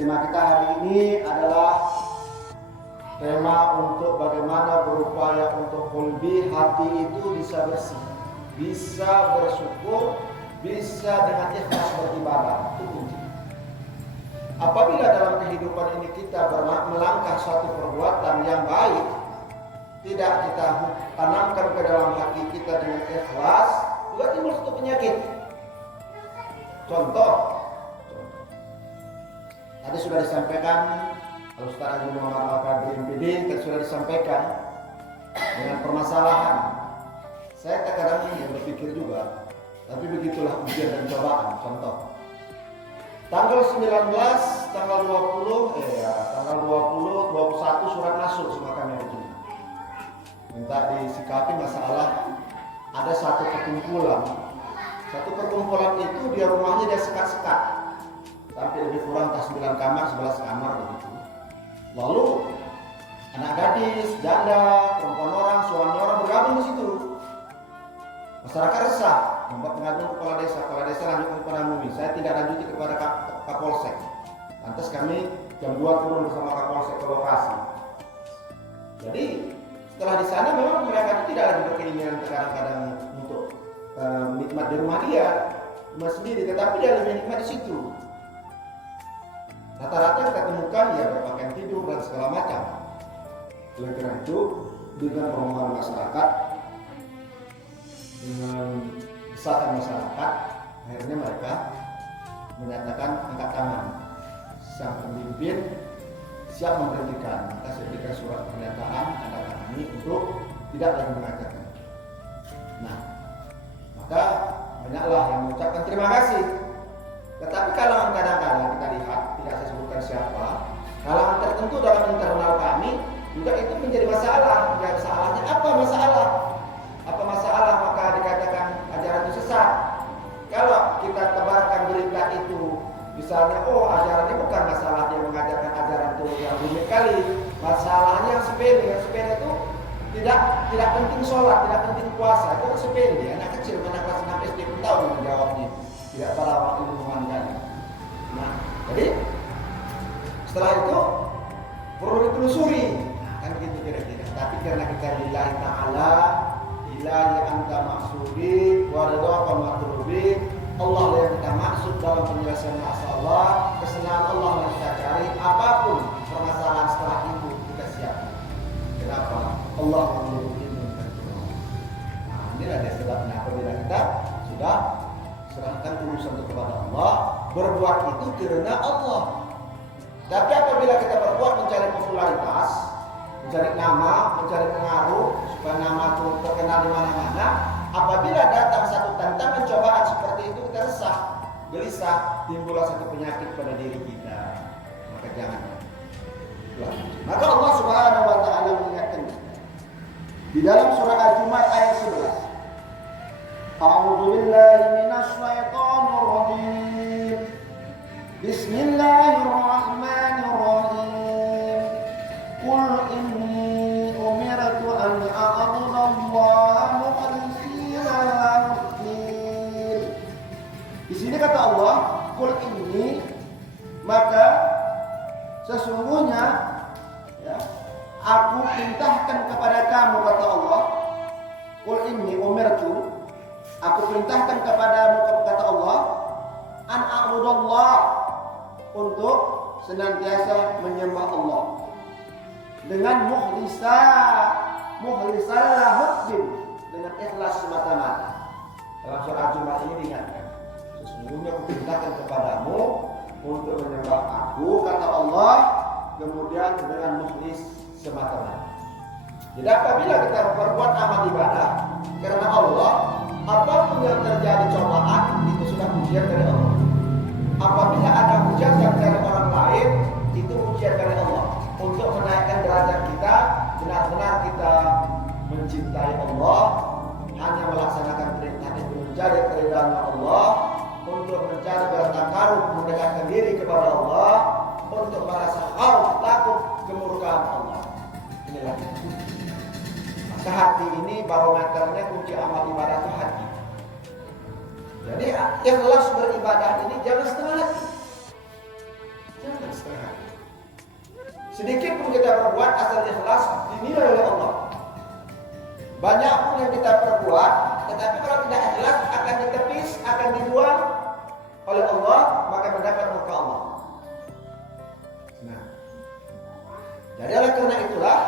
Tema kita hari ini adalah tema untuk bagaimana berupaya untuk qalbi, hati itu bisa bersih, bisa bersyukur, bisa dengan ikhlas beribadah. Itu kunci. Apabila dalam kehidupan ini kita melangkah suatu perbuatan yang baik, tidak kita tanamkan ke dalam hati kita dengan ikhlas, juga timbul suatu penyakit. Contoh, tadi sudah disampaikan, Ustaz Haji Muhammad Al-Kabir MPD tadi sudah disampaikan dengan permasalahan. Saya kadang berpikir juga, tapi begitulah ujian dan cobaan. Contoh, tanggal 19, tanggal 20, tanggal 20, 21 surat masuk sama kami begini. Minta disikapi masalah ada satu perkumpulan. Satu perkumpulan itu dia rumahnya dia sekat-sekat. Sampai lebih kurang 9 kamar, 11 kamar begitu. Lalu anak gadis, janda, perempuan orang, suami orang bergabung di situ. Masyarakat resah, membuat pengaduan kepala desa lanjutkan kepada MUI. Saya tidak lanjuti kepada Kapolsek. Lantas kami jam 2 turun bersama Kapolsek ke lokasi. Jadi setelah di sana memang mereka itu tidak lagi berkeinginan kadang-kadang untuk nikmat di rumah dia sendiri, tetapi dia lebih nikmat di situ. Rata-rata kita temukan ya berpakaian tidur dan segala macam. Oleh karena itu, dengan permohonan masyarakat, dengan desakan masyarakat, akhirnya mereka menyatakan angkat tangan. Sang pemimpin siap memberhentikan. Maka saya berikan surat pernyataan tanda tangan ini untuk tidak lagi mengajarkan. Nah, maka banyaklah yang mengucapkan terima kasih. Tetapi kalangan kadang-kadang kita lihat, tidak saya sebutkan siapa, kalangan tertentu dalam internal kami juga itu menjadi masalah. Ya, masalahnya apa masalah? Apa masalah maka dikatakan ajaran itu sesat? Kalau kita tebarkan berita itu, misalnya, oh ajarannya bukan masalah dia mengajarkan ajaran itu yang rumit kali, masalahnya yang sepele. Yang sepele itu tidak penting sholat, tidak penting puasa, itu kan sepele. Anak kecil, anak kelas 6 SD pun tahu menjawabnya. Tidak pada waktu ilmuwan kan. Nah, jadi setelah itu perlu ditelusuri. Nah, kan begitu kira-kira. Tapi karena kita lillahi ta'ala, ilahi anta maksudi, wa ridha matlubi, Allah yang kita maksud dalam penjelasan masalah, kesenangan Allah yang kita cari, apapun permasalahan setelah itu kita siap. Kenapa? Allah memiliki ilmu. Nah, inilah dia sebabnya apabila kita sudah serahkan urusan itu kepada Allah, berbuat itu karena Allah. Tapi apabila kita berbuat mencari popularitas, mencari nama, mencari pengaruh, supaya nama itu terkenal di mana-mana, apabila datang satu tantangan cobaan seperti itu kita resah, gelisah, timbullah satu penyakit pada diri kita. Maka jangan. Maka Allah Subhanahu wa taala mengingatkan kita di dalam surah Al-Jumu'ah ayat 11. A'udzu billahi minasy syaithanir rajim. Bismillahirrahmanirrahim. Qul inni umirtu an a'budallaha mukhlishina lahu-d-din. Di sini kata Allah, qul inni, maka sesungguhnya ya, aku perintahkan kepada kamu, kata Allah. Qul inni umirtu, aku perintahkan kepadamu, kata Allah, an a'budallah, untuk senantiasa menyembah Allah dengan mukhlisah lahuddin, dengan ikhlas semata-mata. Dalam surah Jumu'ah ini diingatkan, sesungguhnya aku perintahkan kepadamu untuk menyembah aku, kata Allah, kemudian dengan mukhlis semata-mata. Jadi apabila kita berbuat amal ibadah karena Allah, apapun yang terjadi cobaan itu sudah ujian dari Allah. Apabila ada ujian dari orang lain, itu ujian dari Allah untuk menaikkan derajat kita. Benar-benar kita mencintai Allah, hanya melaksanakan perintah itu mencari keridhaan Allah, untuk mencari bertakarub, mendekatkan diri kepada Allah, untuk merasa khauf, takut kemurkaan Allah. Inilah. Maka hati ini barometernya, kunci amal ibadah itu hati. Jadi ikhlas beribadah ini jangan setengah hati. Jangan setengah setengah hati. Sedikit pun kita perbuat asal ikhlas dinilai oleh Allah. Banyak pun yang kita perbuat, tetapi kalau tidak ikhlas akan ditepis, akan dibuang oleh Allah, maka mendapat murka Allah. Nah, jadi oleh karena itulah,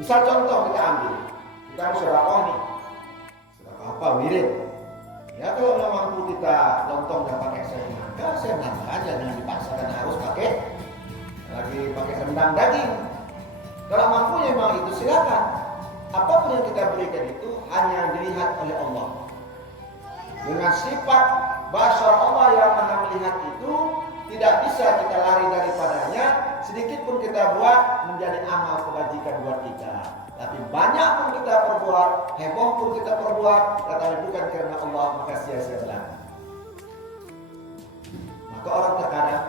misal contoh kita ambil, kita mau sedekah nih, sedekah apa? Wirid. Ya kalau mampu kita lontong dan pakai saya aja, jangan dipaksakan harus pakai rendang daging. Kalau mampu ya memang itu silakan. Apapun yang kita berikan itu hanya dilihat oleh Allah. Dengan sifat basar Allah yang maha melihat itu tidak bisa kita lari daripadanya. Sedikit pun kita buat menjadi amal kebajikan buat kita. Tapi banyak pun kita perbuat, heboh pun kita perbuat, tetapi bukan karena Allah, maka sia-sia belaka. Maka orang terkadang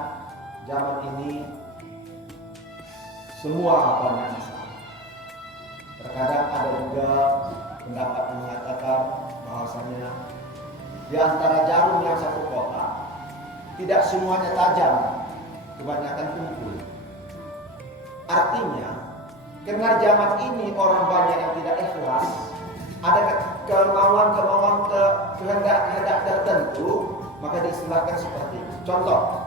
zaman ini semua banyak masalah. Terkadang ada juga pendapat yang mengatakan bahwasanya di antara jarum yang satu kotak tidak semuanya tajam, kebanyakan tumpul. Artinya, karena zaman ini orang banyak yang tidak ikhlas, ada kemauan-kemauan kehendak tertentu, maka diistilahkan seperti itu. Contoh,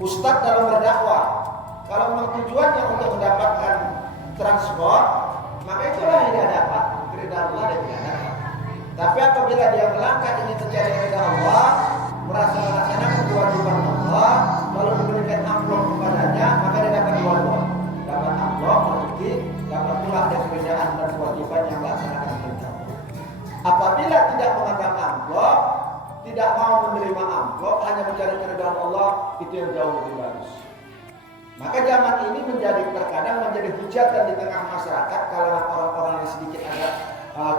ustadz dalam berdakwah, kalau memang tujuannya untuk mendapatkan transport, maka itulah yang dia dapat, keridhaan Allah dan dia dapat. Tapi apabila dia melangkah ingin mencari keridhaan Allah, merasa melaksanakan kewajiban Allah, lalu diberikan amplop kepadanya, maka dia dapat dua-dua. Dapat amplop, rezeki, dapat pula ada keridhaan dan kewajiban yang melaksanakan keridhaan Allah. Apabila tidak menganggap amplop, tidak mau menerima amplop, hanya mencari keridhaan Allah, itu yang jauh lebih bagus. Maka zaman ini terkadang menjadi hujatan di tengah masyarakat kalangan orang-orang yang sedikit agak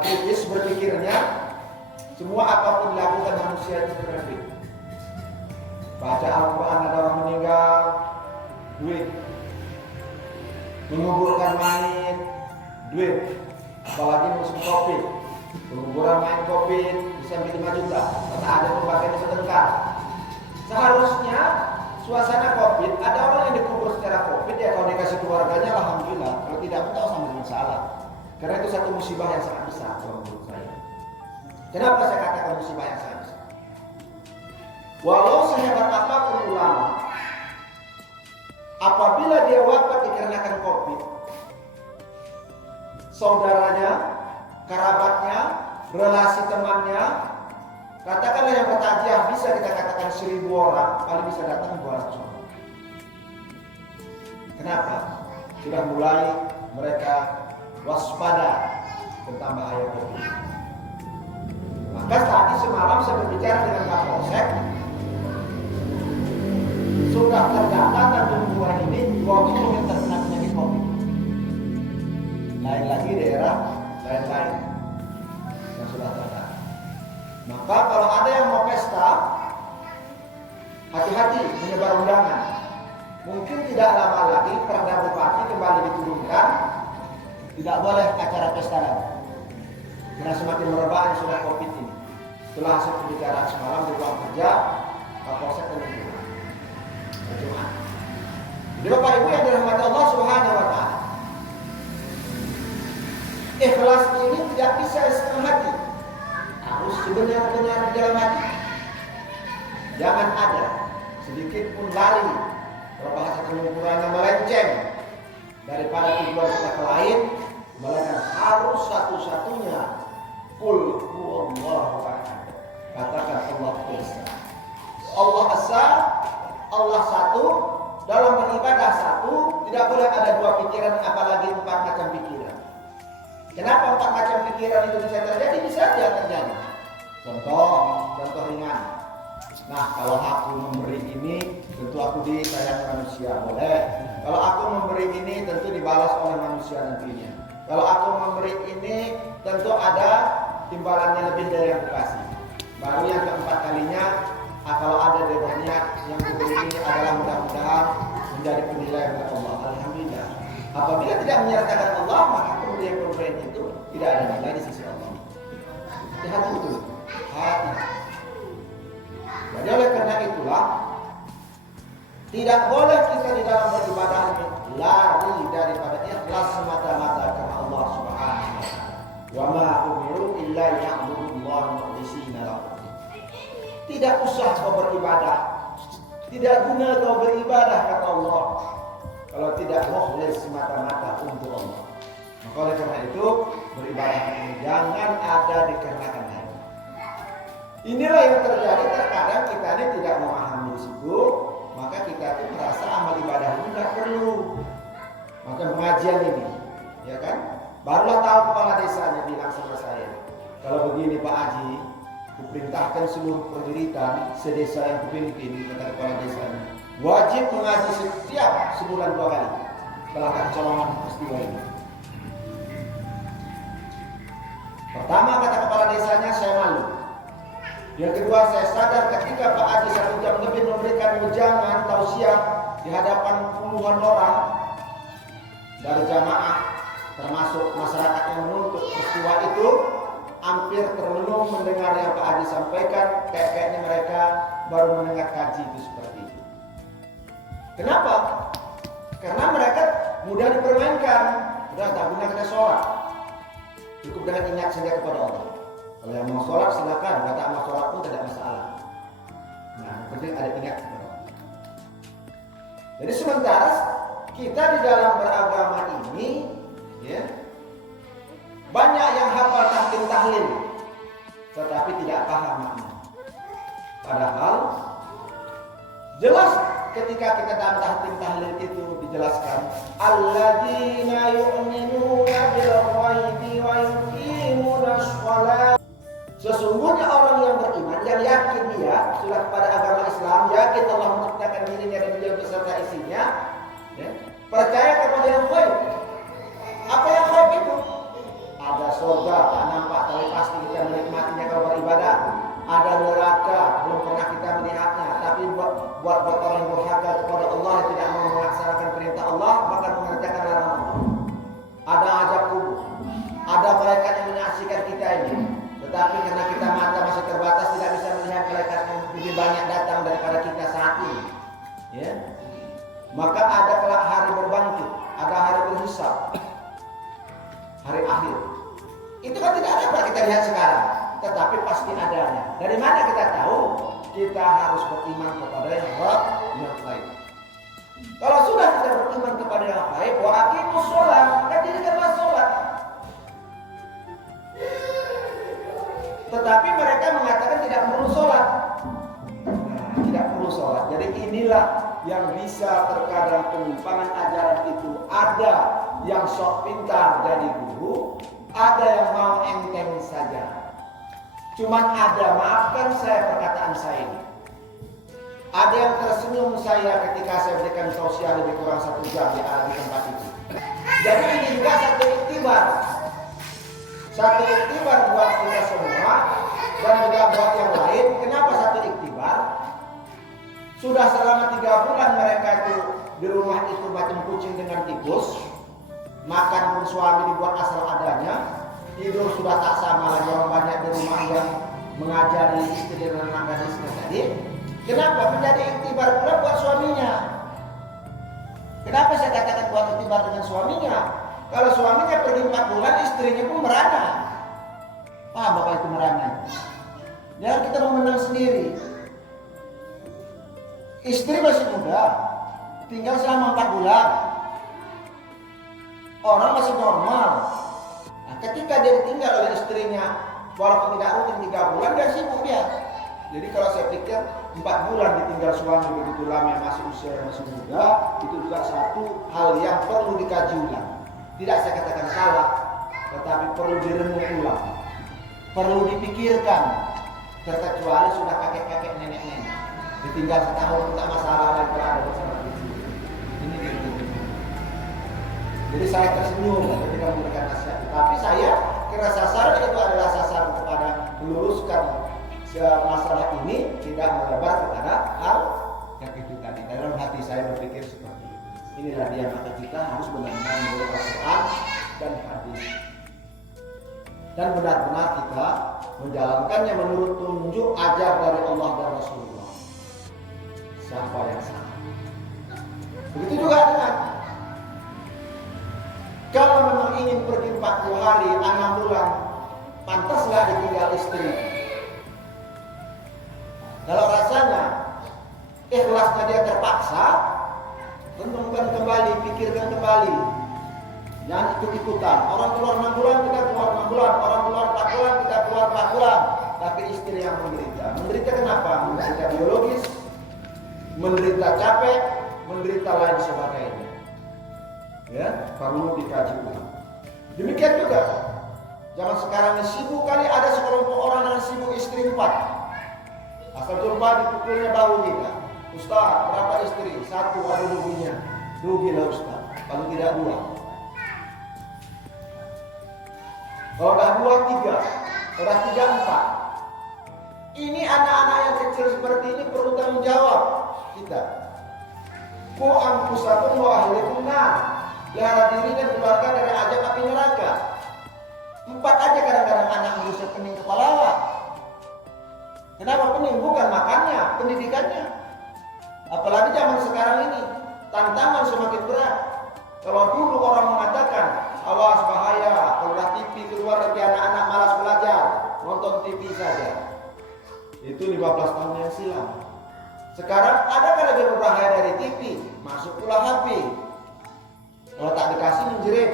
kritis berpikirnya, semua apapun dilakukan manusia itu berarti. Baca Al-Quran ada orang meninggal, duit. Menguburkan mayit, duit. Apalagi musim Covid, penguburan mayit Covid bisa 5 juta, karena ada pembakaran sedekah. Seharusnya suasana Covid, ada orang yang dikubur secara Covid, ya kalau dikasih keluarganya alhamdulillah, kalau tidak pun tahu sama masalah. Karena itu satu musibah yang sangat besar kalau menurut saya. Kenapa saya katakan musibah yang sangat besar? Walau sehebat apapun ulama, apabila dia wafat dikarenakan Covid, saudaranya, kerabatnya, relasi temannya, katakanlah yang bertajiah bisa kita katakan 1000 orang, paling bisa datang 200 orang. Kenapa? Sudah mulai mereka waspada tentang bahaya Covid. Maka tadi semalam saya berbicara dengan Kapolsek, sudah terdata dan lingkungan ini 20 yang terkena penyakit Covid. Lain lagi daerah lain-lain yang sudah terdata. Maka kalau ada yang mau pesta, hati-hati menyebar undangan. Mungkin tidak lama lagi Perda Bupati kembali diturunkan, tidak boleh acara pesta lagi. Karena semakin merebaknya sudah Covid ini. Setelah hasil pembicaraan semalam di ruang kerja, Kapolsek menunjukkan. Berjuang. Jadi Bapak Ibu yang dirahmati Allah Subhanahu wa Ta'ala, ikhlas ini tidak bisa setengah hati. Harus sebenar-benar di dalam hati. Jangan ada sedikit pun lari, kalau bahasa pengukurannya melenceng daripada tujuan kita ke lain, melainkan harus satu-satunya qul huwallahu ahad. Katakan Allah Esa. Allah Esa, Allah satu, dalam beribadah satu, tidak boleh ada dua pikiran, apalagi 4 macam pikiran. Kenapa 4 macam pikiran itu bisa terjadi? Bisa saja terjadi. Contoh ringan. Nah, kalau aku memberi ini, tentu aku disayang manusia, boleh. Kalau aku memberi ini, tentu dibalas oleh manusia nantinya. Kalau aku memberi ini, tentu ada timbalannya lebih dari yang dikasih. Baru yang keempat kalinya, kalau ada berniat yang memberi ini adalah mudah-mudahan menjadi penilaian oleh Allah. Alhamdulillah. Apabila tidak menyertakan Allah, maka pemberian itu tidak ada nilai di sisi Allah. Hati-hati betul. Hati. Jadi oleh karena itulah, Tidak boleh kita di dalam beribadah ini lari daripada ikhlas semata-mata karena Allah Subhanahu wa taala. Wa ma umiru illa liya'budullaha mukhlishina lahu. Tidak usah kau beribadah. Tidak guna kau beribadah kata Allah kalau tidak mukhlis semata-mata untuk Allah. Maka oleh karena itu beribadah ini jangan ada dikarenakan lain. Inilah yang terjadi terkadang kita ini tidak memahami di situ, maka kita itu merasa amal ibadah ini tidak perlu. Maka pengajian ini, ya kan? Barulah tahu kepala desanya bilang sama saya, kalau begini Pak Haji, kuperintahkan seluruh pendiritan sedesa yang kupimpin, kata kepala desanya, wajib mengaji setiap sebulan 2 kali setelah kecolongan peristiwa ini. Pertama kata kepala desanya, saya malu. Yang kedua, saya sadar ketika Pak Haji 1 jam lebih memberikan wejangan tausiah di hadapan puluhan orang dari jamaah, termasuk masyarakat yang menuntut peristiwa itu, hampir termenung mendengar yang Pak Haji sampaikan. Kayaknya mereka baru mendengar kaji itu seperti itu. Kenapa? Karena mereka mudah dipermainkan. Udah tak guna kita sholat, cukup dengan ingat saja kepada Allah. Kalau yang mau sholat silakan, kalau tak mau sholat pun tidak masalah. Nah, penting ada ingat kepada Allah. Jadi sementara kita di dalam beragama ini, ya, banyak yang hafal tahlil, tetapi tidak paham makna. Padahal jelas ketika kita dalam tahlil itu dijelaskan, alladzina yu'minuna bil ghaibi wa yuqimunas shalah. Sesungguhnya orang yang beriman, yang yakin dia sudah kepada agama Islam, yakin Allah menciptakan dirinya dan dia beserta isinya, ya, percaya kepada yang gaib. Apa yang gaib itu? Ada surga, tak nampak tapi pasti kita menikmatinya kalau beribadah. Ada neraka, belum pernah kita melihatnya, tapi buat orang yang durhaka kepada Allah yang tidak mau melaksanakan perintah Allah, bahkan mengerjakan larangan Allah. Ada azab kubur, ada malaikat yang menyaksikan kita ini. Tetapi karena kita mata masih terbatas, tidak bisa melihat malaikat yang lebih banyak datang daripada kita saat ini, ya. Maka ada kelak hari berbangkit, ada hari berhisab, hari akhir. Itu kan tidak dapat kita lihat sekarang, tetapi pasti adanya. Dari mana kita tahu? Kita harus beriman kepada yang gaib. Kalau sudah kita beriman kepada yang gaib, wa aqimus shalah, dirikanlah sholat. Tetapi mereka mengatakan tidak perlu sholat. Nah, tidak perlu sholat. Jadi inilah yang bisa terkadang penyimpangan ajaran itu. Ada yang sok pintar jadi guru, ada yang mau enteng saja. Cuman ada, maafkan saya perkataan saya ini, ada yang tersenyum saya ketika saya berikan sosial lebih kurang 1 jam di tempat itu. Jadi ini juga satu iktibar. Satu iktibar buat kita semua dan juga buat yang lain. Kenapa satu iktibar? Sudah selama 3 bulan mereka itu di rumah itu macam kucing dengan tikus. Makan pun suami dibuat asal adanya. Tidur sudah tak sama lagi, orang banyak di rumah yang mengajari istri dan anak gadisnya tadi. Kenapa? Menjadi iktibar pula buat suaminya. Kenapa saya katakan buat iktibar dengan suaminya? Kalau suaminya pergi 4 bulan, istrinya pun merana. Paham Bapak itu merana? Jangan kita memenang sendiri. Istri masih muda, tinggal selama 4 bulan. Orang masih normal. Nah, ketika dia ditinggal oleh istrinya, walaupun tidak rutin 3 bulan, dia sibuk dia. Jadi kalau saya pikir 4 bulan ditinggal suami begitu lama, masih usia masih muda, itu juga satu hal yang perlu dikaji ulang. Tidak saya katakan salah, tetapi perlu direnung ulang, perlu dipikirkan. Terkecuali sudah kakek-kakek nenek-nenek, ditinggal setahun tak masalah lagi berada bersama istri. Ini gitu. Jadi saya tersenyum ketika memberikan nasihat. Tapi saya kira sasaran itu adalah sasaran kepada meluruskan masalah ini, tidak melebar kepada hal yang itu tadi. Dalam hati saya berpikir seperti itu. Inilah dia, maka kita harus benar-benar menurut Al-Quran dan hadis, dan benar-benar kita menjalankannya menurut tunjuk ajar dari Allah dan Rasulullah. Siapa yang salah? lemasnya dia terpaksa, renungkan kembali, pikirkan kembali. Jangan ikut-ikutan. Orang keluar 6 bulan, kita keluar 6 bulan. Orang keluar 4 bulan, kita keluar 4 bulan. Tapi istri yang menderita. Menderita kenapa? Menderita biologis, menderita capek, menderita lain sebagainya. Ya, perlu dikaji ulang. Demikian juga, zaman sekarang ini sibuk kali ada sekelompok orang yang sibuk istri 4. Asal jumpa dipukulnya bahu kita. Ustaz, berapa istri? 1, ada ruginya. Rugilah Ustaz, kalau tidak 2. Kalau dah 2, 3. Kalau dah 3, 4. Ini anak-anak yang kecil seperti ini perlu tanggung jawab kita. Ku anfusakum wa ahlikum nar. Pelihara diri dan keluarga dari azab api neraka. 4 aja kadang-kadang anak berusia pening kepala. Kenapa pening? Bukan makannya, pendidikannya. Apalagi zaman sekarang ini, tantangan semakin berat. Kalau dulu orang mengatakan, awas bahaya, kalau TV keluar nanti anak-anak malas belajar, nonton TV saja. Itu 15 tahun yang silam. Sekarang ada kan lebih berbahaya dari TV, masuk pula HP. Kalau tak dikasih menjerit.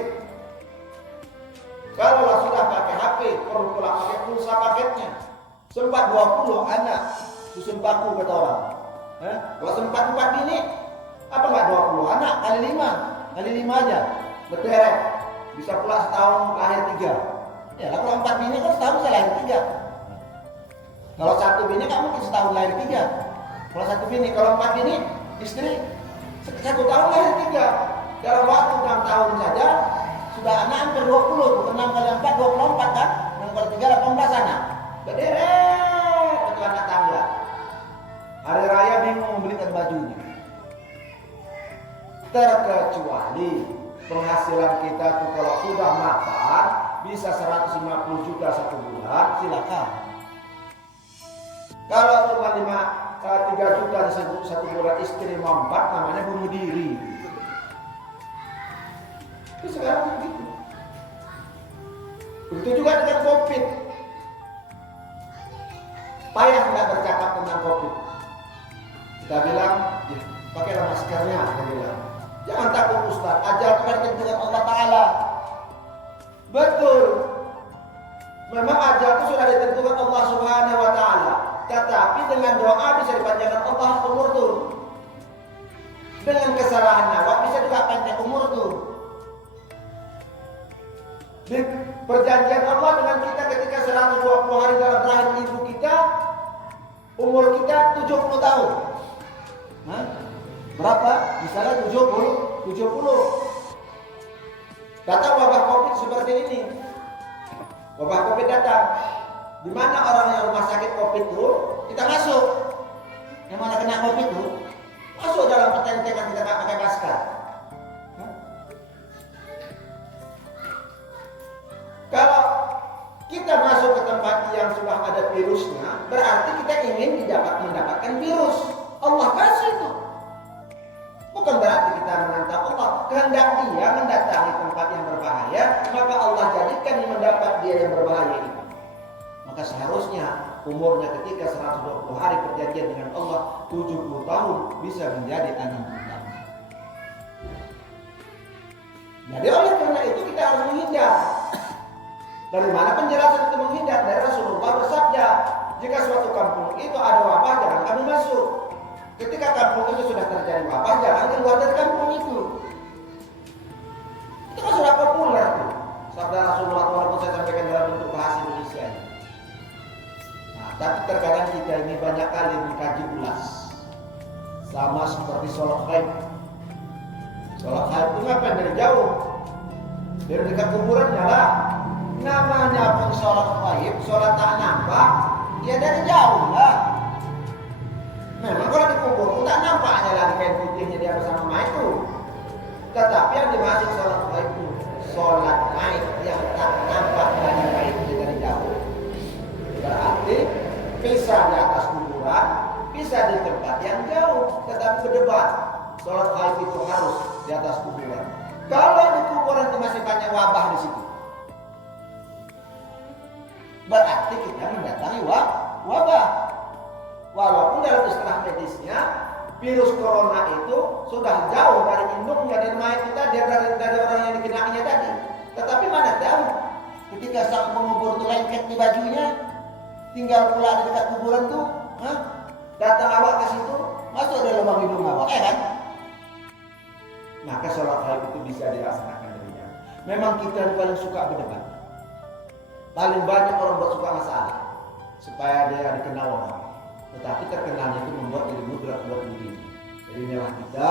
Kalau sudah pakai HP, perlu pula pakai pulsa paketnya. Sempat 20 anak susun baku kata orang. Kalau sempat 4 bini, apa enggak 20 anak kali 5? Kali 5 aja, berderet. Bisa pula setahun lahir 3. Ya, kalau 4 bini kan setahun bisa lahir 3. Kalau 1 bini kan mungkin setahun lahir 3. Kalau 1 bini, kalau 4 bini, istri 1 tahun lahir 3. Dalam waktu 6 tahun saja sudah anak hampir 20. 6 kali 4, 24 kan? 6 kali 3, 18 anak. Berderet itu anak tangga. Hari raya bingung membelikan bajunya. Terkecuali penghasilan kita tuh kalau sudah mapan bisa 150 juta 1 bulan, silakan. Kalau cuma 3 juta 1 bulan istri mau 4, namanya bunuh diri. Itu sekarang begitu. Begitu juga dengan COVID. Payah nggak bercakap tentang COVID. Kita bilang, ya, pakailah maskernya. Kita bilang, jangan takut Ustaz, ajal kan dengan Allah Ta'ala. Betul. Memang ajal itu sudah ditentukan Allah Subhanahu Wa Ta'ala. Tetapi dengan doa bisa dipanjangkan Allah umur tuh. Dengan kesalahan awak bisa juga panjang umur tuh. Di perjanjian Allah dengan kita ketika 120 hari dalam rahim ibu kita, umur kita 70 tahun. Hah? Berapa? Misalnya 70. Datang wabah COVID seperti ini. Wabah COVID datang. Di mana orang yang rumah sakit COVID itu, kita masuk. Yang mana kena COVID itu, masuk dalam pertentangan kita pakai masker. Kalau kita masuk ke tempat yang sudah ada virusnya, berarti kita ingin mendapatkan virus. Allah kasih itu. Bukan berarti kita menantang Allah. Kehendak dia mendatangi tempat yang berbahaya, maka Allah jadikan mendapat dia yang berbahaya itu. Maka seharusnya umurnya ketika 120 hari perjanjian dengan Allah 70 tahun bisa menjadi 60 tahun. Jadi oleh karena itu kita harus menghindar. Dari mana penjelasan itu menghindar? Dari Rasulullah bersabda, jika suatu kampung itu ada wabah, jangan kamu masuk. Ketika kampung itu sudah terjadi wabah, jangan keluar dari kampung itu. Itu kan sudah populer tuh. Sabda Rasulullah, walaupun saya sampaikan dalam bentuk bahasa Indonesia ini. Nah, tapi terkadang kita ini banyak kali mengkaji ulas. Sama seperti sholat haid. Sholat haid itu ngapain dari jauh? Dari dekat kuburannya lah. Namanya pun sholat haid, sholat tak nampak, ya dari jauh lah. Memang kalau dikubur pun tak nampaknya lagi kain putihnya dia bersama mayat itu. Tetapi yang dimaksud sholat haid itu sholat haid yang tak nampak dari mayatnya dari jauh. Berarti bisa di atas kuburan, bisa di tempat yang jauh. Tetapi berdebat, sholat haid itu harus di atas kuburan. Kalau di kuburan itu masih banyak wabah di situ, berarti kita mendatangi wabah. Walaupun dalam istilah medisnya virus corona itu sudah jauh dari induknya, dari mayat kita, dari orang yang dikenainya tadi. Tetapi mana tahu ketika sang pengubur itu lengket di bajunya, tinggal pula di dekat kuburan tuh, datang awak ke situ, masuk ada lubang hidung awak, kan? Maka sholat gaib itu bisa dilaksanakan demikian. Memang kita paling suka berdebat. Paling banyak orang buat suka masalah supaya dia dikenal orang. Tetapi terkenalnya itu membuat dirimu berat buat diri. Jadi inilah kita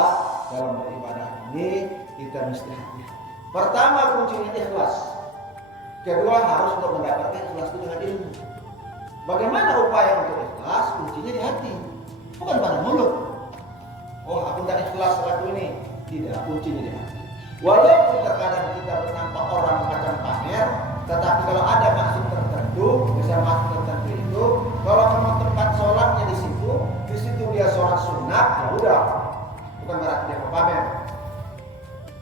dalam beribadah ini kita mesti hati-hati. Pertama kuncinya ikhlas. Kedua harus untuk mendapatkan ikhlas itu dengan ilmu. Bagaimana upaya untuk ikhlas? Kuncinya di hati, bukan pada mulut. Oh, aku tidak ikhlas lagu ini. Tidak, kuncinya di hati. Walaupun terkadang kita bernampak orang macam pamer, tetapi kalau ada maksud tertentu, misalnya maksud tertentu itu, kalau memang tempat sholatnya di situ dia sholat sunat, ya udah, bukan berarti dia pamer.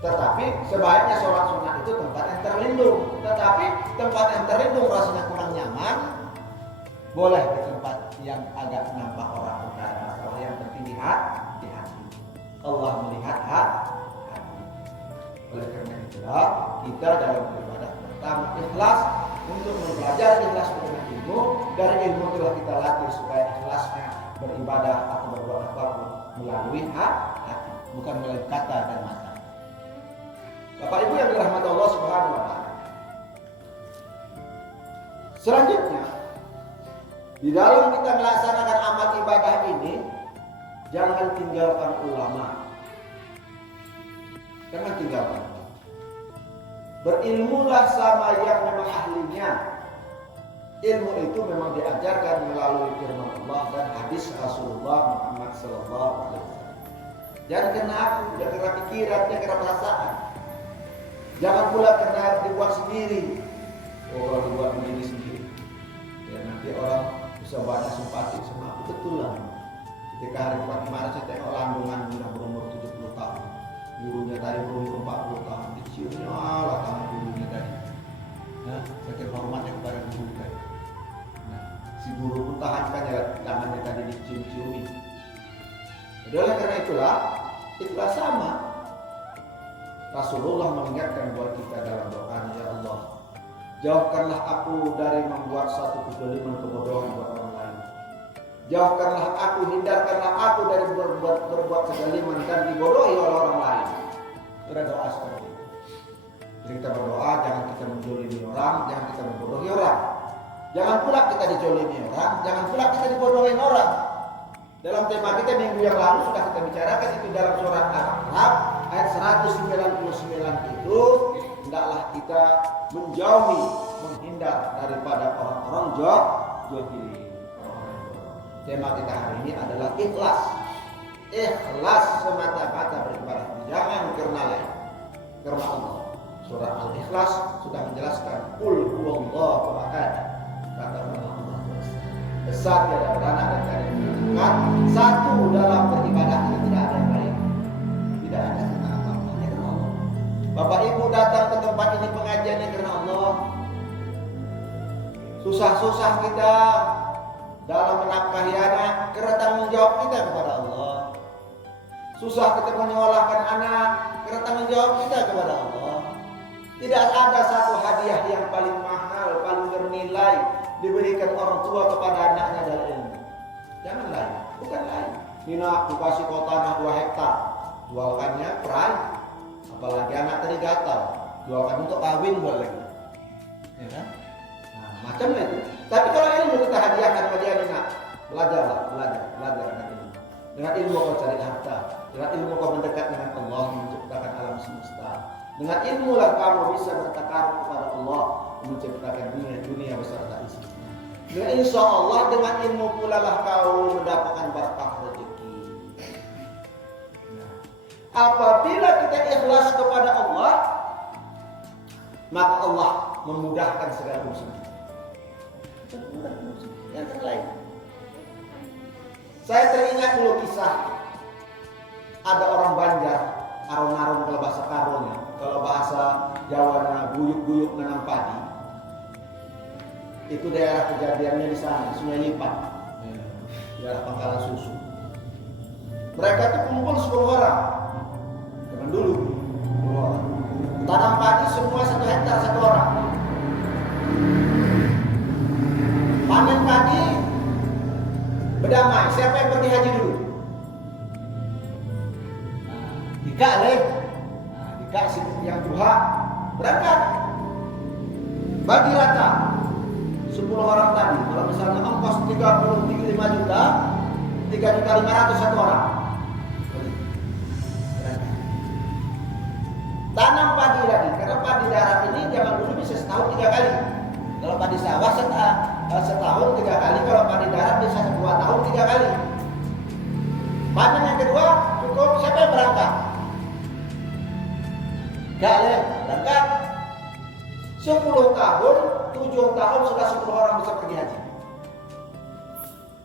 Tetapi sebaiknya sholat sunat itu tempat yang terlindung. Tetapi tempat yang terlindung rasanya kurang nyaman, boleh di tempat yang agak nampak orang, bukan ada masalah. Yang penting di hati. Allah melihat hati. Oleh karena itulah kita dalam beribadah pertama ikhlas, untuk mempelajari ikhlas dengan ilmu. Dari ilmu telah kita latih supaya ikhlasnya beribadah atau berbuat apapun melalui hati, bukan melalui kata dan mata. Bapak Ibu yang dirahmati Allah Subhanahu wa taala. Selanjutnya, di dalam kita melaksanakan amal ibadah ini, jangan tinggalkan ulama. Jangan tinggalkan. Berilmulah sama yang memang ahlinya. Ilmu itu memang diajarkan melalui firman Allah dan hadis Rasulullah Muhammad SAW. Jangan kena aku, jangan kena pikiran, jangan kena perasaan. Jangan pula kena dibuat sendiri. Oh, dibuat sendiri. Ya, nanti orang bisa banyak simpati sama aku. Betul lah. Ketika hari Jumat kemarin saya tengok Landungan sudah berumur 70 tahun. Gurunya tadi berumur 40 tahun. Diciumnya lah tangan gurunya tadi. Nah, saya hormatnya kepada guru tadi. Nah, si guru pun tahankan ya tangannya tadi dicium-ciumi. Jadi oleh karena itulah sama. Rasulullah mengingatkan buat kita dalam doanya, ya Allah, jauhkanlah aku dari membuat satu kezaliman kebodohan buat orang lain. Jauhkanlah aku, hindarkanlah aku dari berbuat kezaliman dan dibodohi oleh orang lain. Itu doa seperti itu. Jadi kita berdoa, jangan kita menzalimi orang, jangan kita membodohi orang. Jangan pula kita dijolimi orang, jangan pula kita dibodohi orang. Dalam tema kita minggu yang lalu sudah kita bicarakan itu dalam surat Al-A'raf ayat 199 itu, hendaklah kita menjauhi, menghindar daripada orang-orang jahilin. Tema kita hari ini adalah ikhlas. Ikhlas semata-mata beribadah, jangan karena lain, karena Allah. Surah Al-Ikhlas sudah menjelaskan, qul huwallahu ahad, kata Allah. Besar tiada beranak dan tiada yang satu dalam beribadah kita, tidak ada yang lain. Tidak ada karena apa-apa, hanya karena Allah. Bapak Ibu datang ke tempat ini pengajiannya karena Allah. Susah-susah kita dalam menafkahi anak karena tanggung jawab kita kepada Allah. Susah kita menyekolahkan anak karena tanggung jawab kita kepada Allah. Tidak ada satu hadiah yang paling mahal, paling bernilai diberikan orang tua kepada anaknya adalah ilmu. Jangan lain, bukan lain. Nina dikasih kau tanah 2 hektar, jualkannya perai. Apalagi anak tadi gatal, jualkan untuk kawin boleh. Ya kan? Nah, macamnya itu. Tapi kalau ilmu kita hadiahkan kepada dia, Nina, belajarlah, belajar dengan ilmu. Dengan ilmu kau cari harta, dengan ilmu kau mendekat dengan Allah menciptakan alam semesta. Dengan ilmu lah kamu bisa bertakaruf kepada Allah menciptakan dunia beserta isinya. Dengan insya Allah dengan ilmu pula lah kau mendapatkan berkah rezeki. Nah, apabila kita ikhlas kepada Allah, maka Allah memudahkan segala urusan. Yang lain. Saya teringat dulu kisah ada orang Banjar, arung-arung kalau bahasa Karongnya, kalau bahasa Jawanya guyuk-guyuk nanam padi. Itu daerah kejadiannya di sana, Sungai Lipat, daerah Pangkalan Susu. Mereka itu kumpul 10 orang. Zaman dulu 10 orang. Tanam padi semua 1 hektar 1 orang. Panen padi berdamai. Siapa yang pergi haji dulu? Dikasih yang duha berangkat. Bagi rata 10 orang tadi. Kalau misalnya ongkos 35 juta, 3.500.000 satu orang. Tanam padi lagi, karena padi darat ini zaman dulu bisa setahun 3 kali. Kalau padi sawah setahun 3 kali, kalau padi darat bisa 2 tahun 3 kali. Panen yang kedua cukup, siapa yang berangkat? Gak ya, berangkat 10 tahun, 7 tahun sudah 10 orang bisa pergi haji.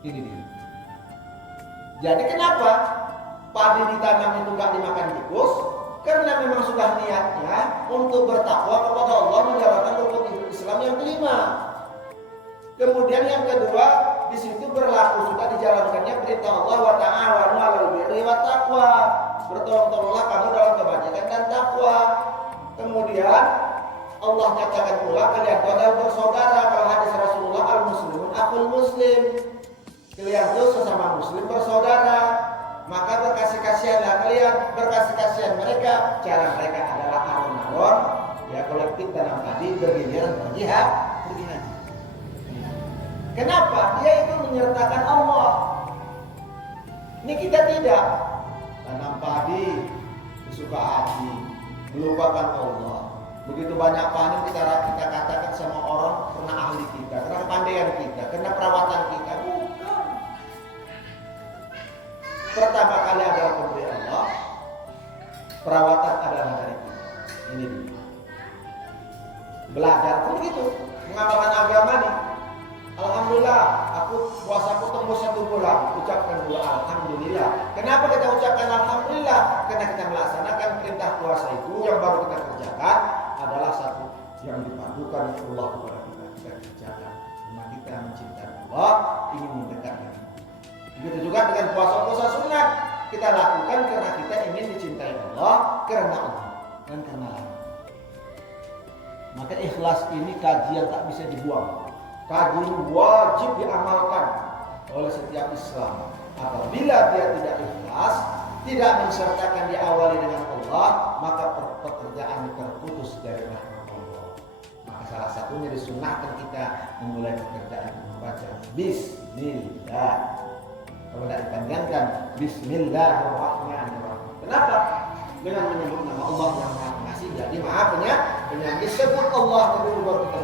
Ini dia. Jadi kenapa padi ditanam itu gak dimakan tikus? Karena memang sudah niatnya untuk bertakwa kepada Allah, menjalankan rukun Islam yang kelima. Kemudian yang kedua, di situ berlaku sudah dijalankannya perintah Allah, wa ta'awanu 'alal birri wat taqwa. Bertolong-tolonglah kamu dalam kebajikan dan takwa. Kemudian Allah nyatakan pula kalian itu adalah bersaudara. Kalau hadis Rasulullah, al-muslimun akhul muslim. Kalian itu sesama muslim bersaudara. Maka berkasih-kasihanlah kalian, berkasih-kasihan mereka. Cara mereka adalah alon-alon, ya kolektif tanam padi bergiliran pergi haji. Kenapa? Dia itu menyertakan Allah. Ini kita tidak. Tanam padi, suka hati, melupakan Allah. Begitu banyak panen kita katakan sama orang karena ahli kita, karena kepandaian kita, karena perawatan kita. Bukan. Pertama kali adalah pemberi Allah, perawatan adalah dari kita. Ini dulu. Belajar pun gitu, mengamalkan agama nih. Alhamdulillah, puasaku tembus 1 bulan. Ucapkan dulu alhamdulillah. Kenapa kita ucapkan alhamdulillah? Karena kita melaksanakan perintah puasa itu yang baru kita kerjakan adalah satu yang dipadukan Allah kepada kita kerjakan. Karena kita mencintai Allah, ingin mendekatkan. Begitu juga dengan puasa-puasa sunat, kita lakukan karena kita ingin dicintai Allah, karena Allah dan karena Allah. Maka ikhlas ini kajian tak bisa dibuang. Kaji wajib diamalkan oleh setiap Islam. Apabila dia tidak ikhlas, tidak mensertakan diawali dengan Allah, maka pekerjaan terputus dari rahmat Allah. Maka salah satunya disunahkan kita memulai pekerjaan membaca Bismillah. Kalau tidak dipanjangkan Bismillahirrahmanirrahim. Kenapa? Dengan menyebut nama Allah yang Maha Pengasih, jadi Maha Penyayang. Sebut Allah dulu baru kita